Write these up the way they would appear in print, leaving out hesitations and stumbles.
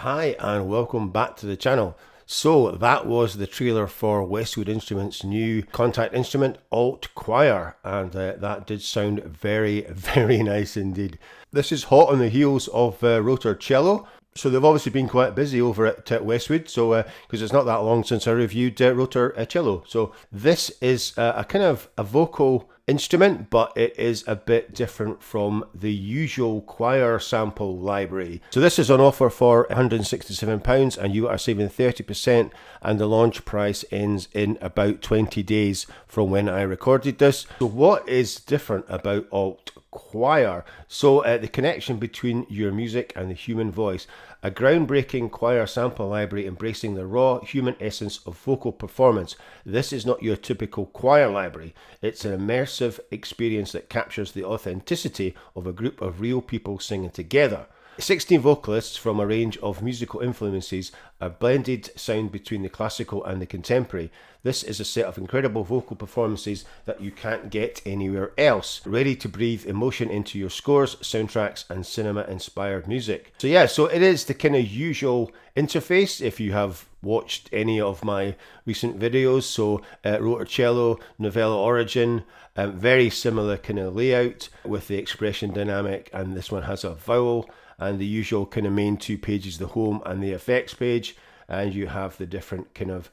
Hi and welcome back to the channel. So that was the trailer for Westwood Instruments' new Kontakt instrument, Alt Choir, and that did sound very, very nice indeed. This is hot on the heels of Rotor Cello. So they've obviously been quite busy over at Westwood, so because it's not that long since I reviewed Rotor Cello. So this is a kind of a vocal instrument, but it is a bit different from the usual choir sample library. So this is on offer for £167 and you are saving 30%, and the launch price ends in about 20 days from when I recorded this. So what is different about Alt Choir? So the connection between your music and the human voice. A groundbreaking choir sample library embracing the raw human essence of vocal performance. This is not your typical choir library. It's an immersive experience that captures the authenticity of a group of real people singing together. 16 vocalists from a range of musical influences, a blended sound between the classical and the contemporary. This is a set of incredible vocal performances that you can't get anywhere else. Ready to breathe emotion into your scores, soundtracks and cinema-inspired music. So yeah, so it is the kind of usual interface if you have watched any of my recent videos. So Rotor Cello, Novella Origin, very similar kind of layout with the expression dynamic, and this one has a vowel and the usual kind of main two pages, the home and the effects page, and you have the different kind of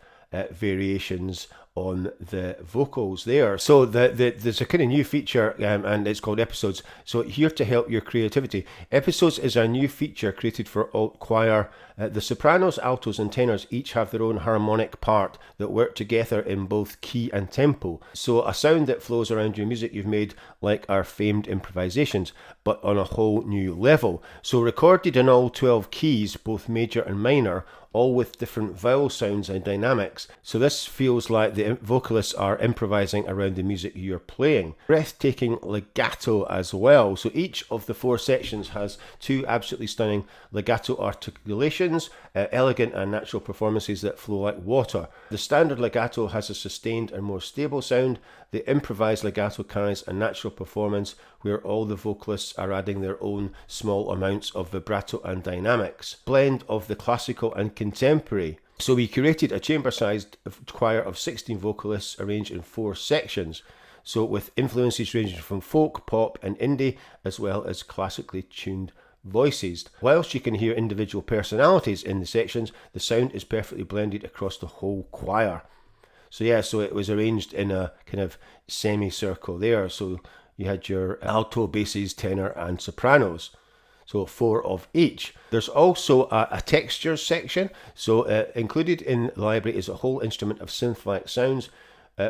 variations on the vocals there. So there's a kind of new feature and it's called Episodes. So here to help your creativity. Episodes is a new feature created for Alt Choir. The sopranos, altos and tenors each have their own harmonic part that work together in both key and tempo. So a sound that flows around your music you've made, like our famed improvisations, but on a whole new level. So recorded in all 12 keys, both major and minor, all with different vowel sounds and dynamics. So this feels like the vocalists are improvising around the music you're playing. Breathtaking legato as well. So each of the 4 sections has 2 absolutely stunning legato articulations, elegant and natural performances that flow like water. The standard legato has a sustained and more stable sound. The improvised legato carries a natural performance where all the vocalists are adding their own small amounts of vibrato and dynamics. Blend of the classical and contemporary. So we curated a chamber-sized choir of 16 vocalists arranged in 4 sections. So with influences ranging from folk, pop and indie, as well as classically tuned voices. Whilst you can hear individual personalities in the sections, the sound is perfectly blended across the whole choir. So yeah, so it was arranged in a kind of semicircle there. So you had your alto, basses, tenor and sopranos. So 4 of each. There's also a textures section. So included in the library is a whole instrument of synth-like sounds.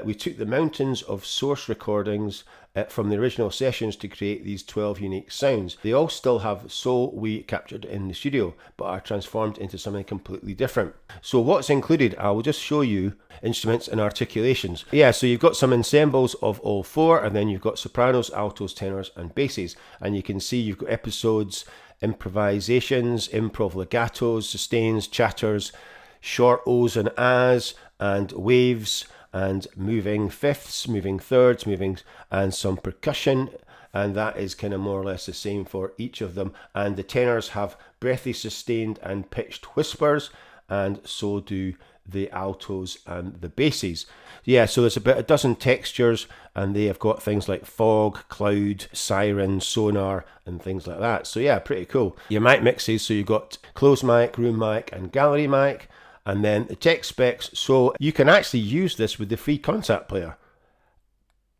We took the mountains of source recordings from the original sessions to create these 12 unique sounds. They all still have soul we captured in the studio, but are transformed into something completely different. So what's included? I will just show you instruments and articulations. Yeah, so you've got some ensembles of all 4, and then you've got sopranos, altos, tenors and basses. And you can see you've got episodes, improvisations, improv legatos, sustains, chatters, short O's and A's, and waves, and moving fifths, moving thirds, moving, and some percussion, and that is kind of more or less the same for each of them. And the tenors have breathy, sustained and pitched whispers, and so do the altos and the basses. Yeah, so there's about a dozen textures, and they have got things like fog, cloud, siren, sonar and things like that. So yeah, pretty cool. Your mic mixes, so you've got closed mic, room mic and gallery mic. And then the tech specs, so you can actually use this with the free Kontakt player.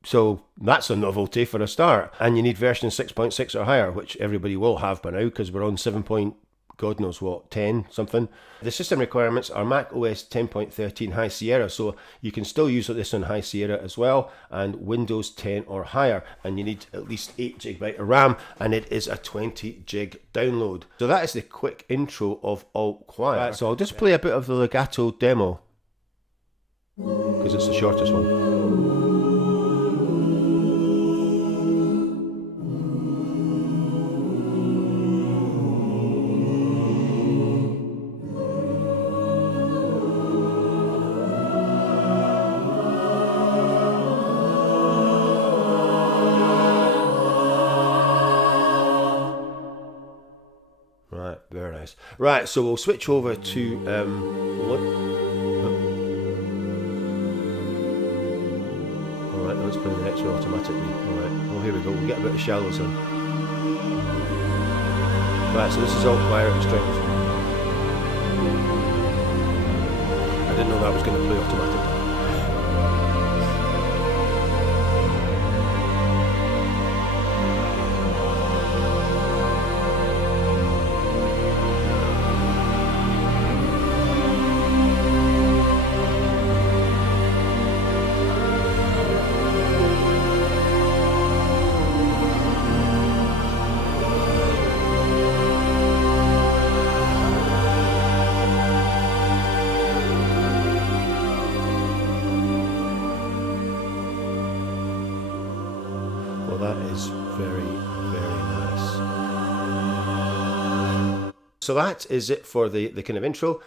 So that's a novelty for a start. And you need version 6.6 or higher, which everybody will have by now because we're on 7. God knows what, 10 something. The system requirements are Mac OS 10.13 High Sierra, so you can still use this on High Sierra as well, and Windows 10 or higher, and you need at least 8GB of RAM, and it is a 20GB download. So that is the quick intro of Alt Choir. Right, so I'll just play a bit of the legato demo, because it's the shortest one. Right, very nice. Right, so we'll switch over to Alright, now it's playing the next one automatically. Alright, well here we go, we'll get a bit of shallows in. Right, so this is all choir and strings. I didn't know that was going to play automatically. Well, that is very, very nice. So that is it for the kind of intro.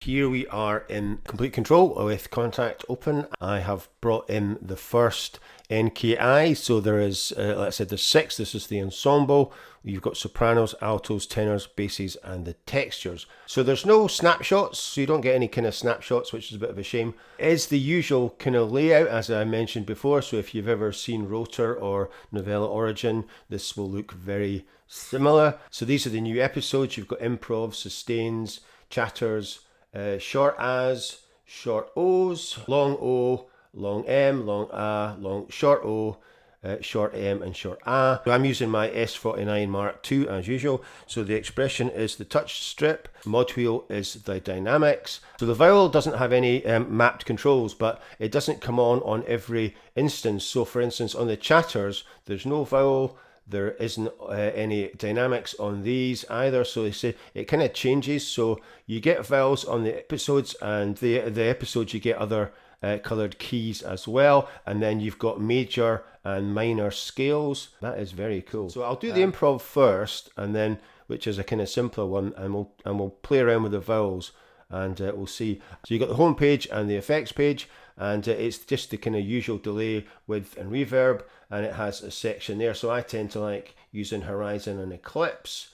Here we are in complete control with Kontakt open. I have brought in the first NKI. So there is, like I said, there's 6. This is the ensemble. You've got sopranos, altos, tenors, basses, and the textures. So there's no snapshots, so you don't get any kind of snapshots, which is a bit of a shame. It is the usual kind of layout, as I mentioned before. So if you've ever seen Rotor or Novella Origin, this will look very similar. So these are the new episodes. You've got improv, sustains, chatters, short as, short O's, long O, long M, long A, long short O, short M and short A. I'm using my S49 Mark II as usual. So the expression is the touch strip, mod wheel is the dynamics. So the vowel doesn't have any mapped controls, but it doesn't come on every instance. So for instance, on the chatters, there's no vowel. There isn't any dynamics on these either, so they say it kind of changes. So you get vowels on the episodes, and the episodes you get other coloured keys as well, and then you've got major and minor scales. That is very cool. So I'll do the improv first, and then which is a kind of simpler one, and we'll play around with the vowels, and we'll see. So you've got the home page and the effects page, and it's just the kind of usual delay, width and reverb, and it has a section there. So I tend to like using horizon and eclipse,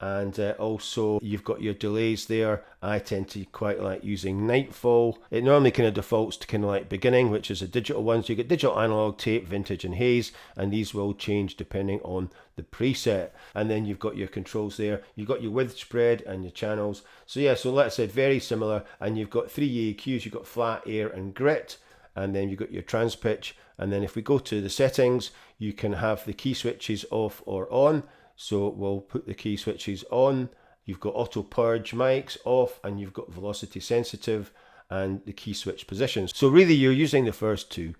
and also you've got your delays there. I tend to quite like using nightfall. It normally kind of defaults to kind of like beginning, which is a digital one. So you get digital, analog, tape, vintage and haze, and these will change depending on the preset. And then you've got your controls there. You've got your width, spread and your channels. So yeah, so like I said, very similar. And you've got 3 EQs. You've got flat, air and grit, and then you've got your trans pitch. And then if we go to the settings, you can have the key switches off or on. So we'll put the key switches on. You've got auto purge mics off, and you've got velocity sensitive and the key switch positions. So really you're using the first two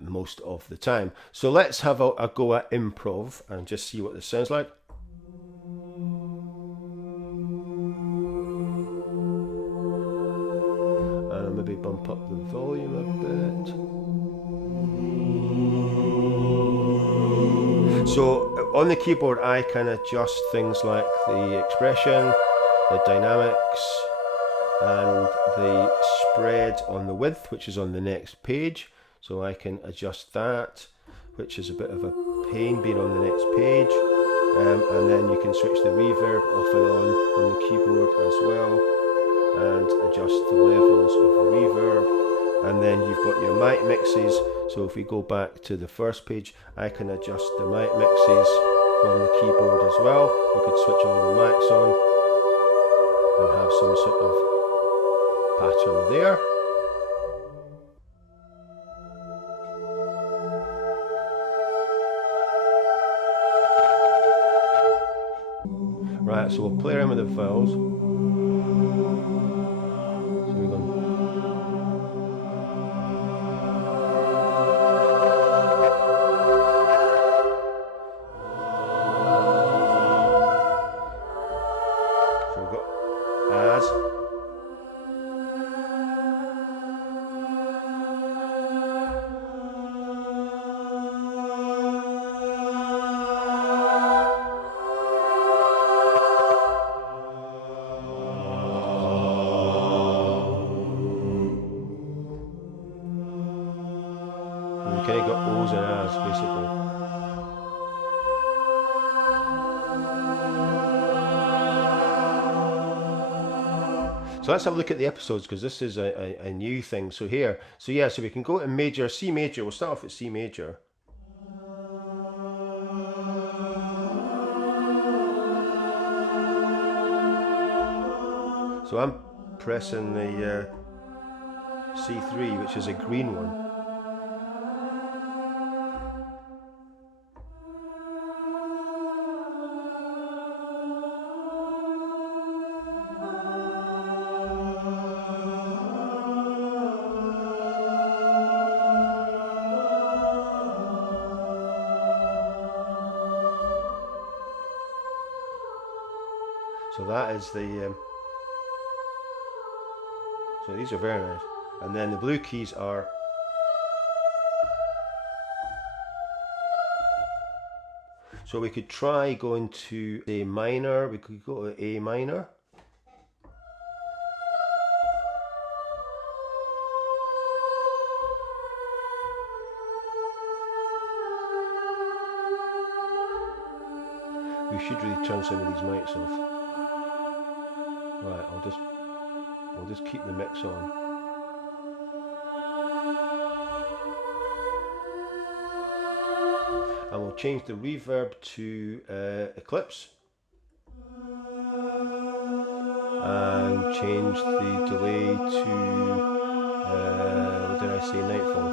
most of the time. So let's have a go at improv and just see what this sounds like. And maybe bump up the volume a bit. So on the keyboard, I can adjust things like the expression, the dynamics, and the spread on the width, which is on the next page. So I can adjust that, which is a bit of a pain being on the next page. And then you can switch the reverb off and on the keyboard as well, and adjust the levels of the reverb. And then you've got your mic mixes. So if we go back to the first page, I can adjust the mic mixes from the keyboard as well. You could switch all the mics on and have some sort of pattern there. Right, so we'll play around with the vowels. So we're going. So we've got as. And they kind of got O's and A's basically. So let's have a look at the episodes, because this is a new thing. So here, so yeah, so we can go to major, C major. We'll start off at C major. So I'm pressing the C3, which is a green one. So that is the, so these are very nice. And then the blue keys are, so we could try going to A minor, we could go to A minor. We should really turn some of these mics off. Right, we'll just keep the mix on. And we'll change the reverb to Eclipse. And change the delay to, what did I say, Nightfall.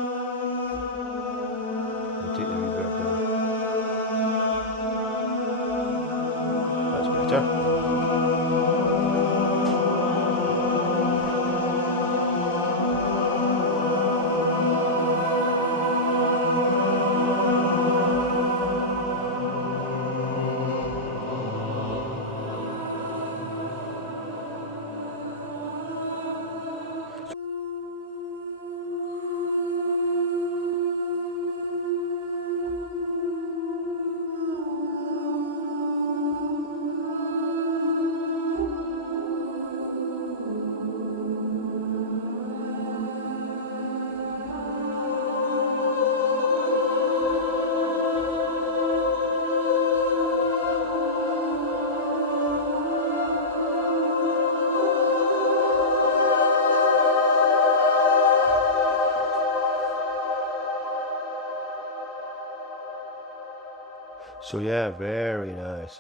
I'll take the reverb down. That's better. So yeah, very nice.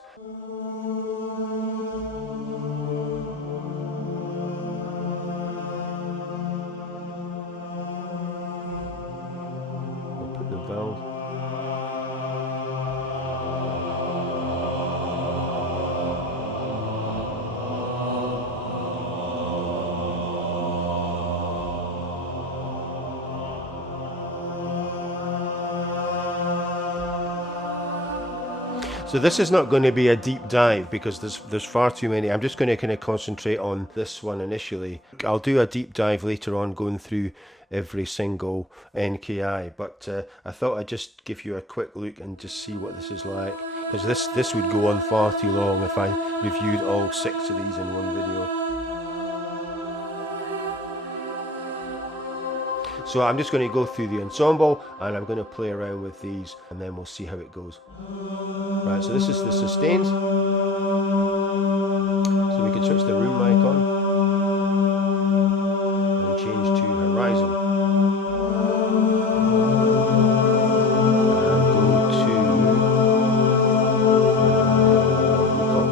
We'll put the valve. So this is not going to be a deep dive because there's far too many. I'm just going to kind of concentrate on this one initially. I'll do a deep dive later on going through every single NKI, but I thought I'd just give you a quick look and just see what this is like, because this would go on far too long if I reviewed all 6 of these in one video. So I'm just going to go through the ensemble and I'm going to play around with these and then we'll see how it goes. Right, so this is the sustains. So we can switch the room mic on and change to horizon. And go to recall.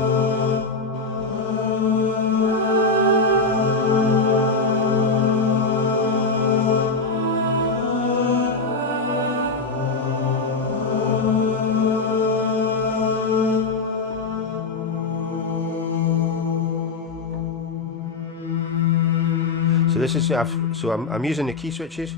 So this is, so I'm using the key switches.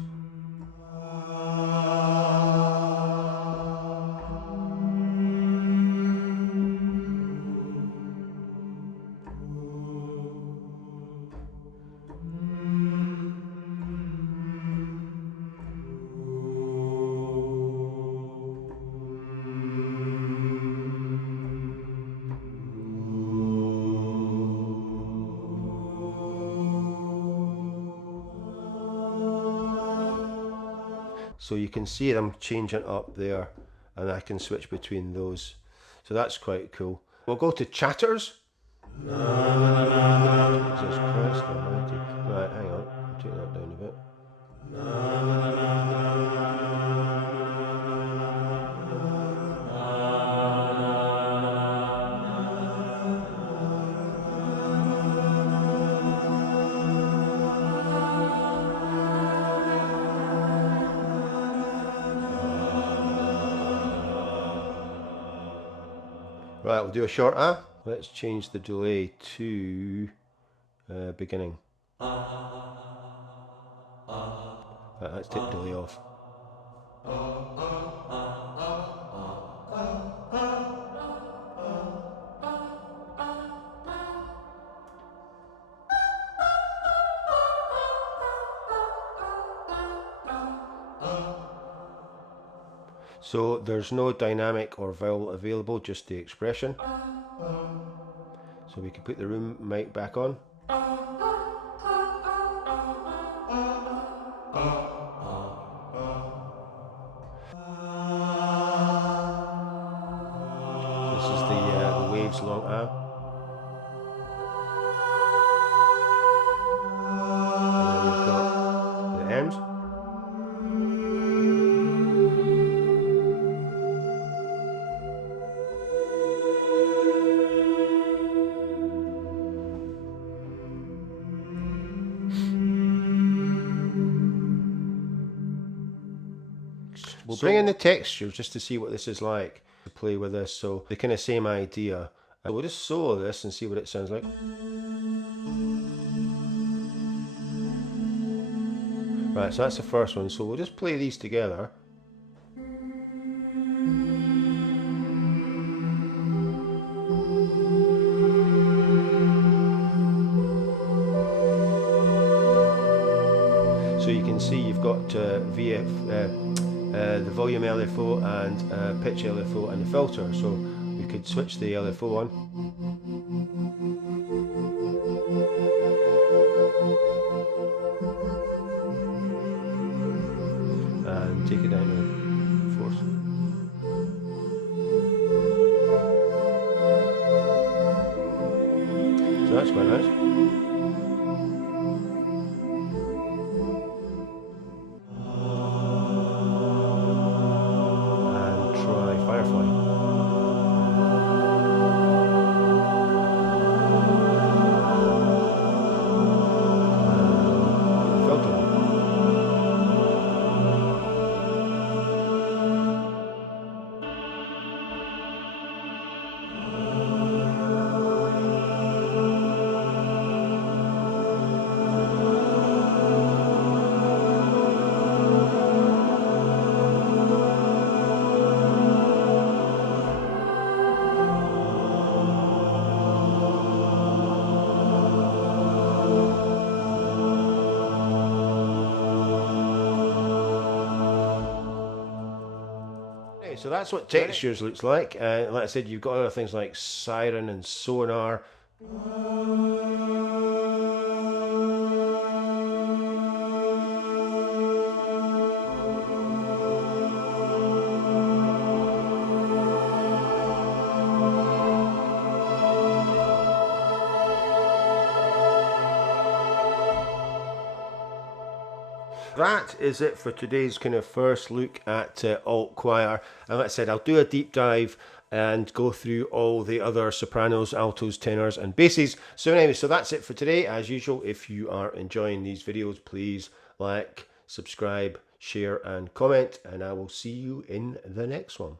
So you can see them changing up there, and I can switch between those. So that's quite cool. We'll go to chatters. Jesus Christ almighty. Right, hang on. I'll take that down a bit. Right, we'll do a short ah. Let's change the delay to beginning. Right, let's take the delay off. So there's no dynamic or vowel available, just the expression. So we can put the room mic back on. This is the waves long ah. And then we've got the M's. We'll bring in the textures just to see what this is like to play with this. So the kind of same idea. We'll just solo this and see what it sounds like. Right, so that's the first one. So we'll just play these together. So you can see you've got the volume LFO and pitch LFO and the filter. So we could switch the LFO on. And take it down to fourth. So that's quite nice. So that's what textures looks like. Like I said, you've got other things like siren and sonar. That is it for today's kind of first look at alt choir. And like I said, I'll do a deep dive and go through all the other sopranos, altos, tenors and basses. So anyway, so that's it for today. As usual, if you are enjoying these videos, please like, subscribe, share and comment, and I will see you in the next one.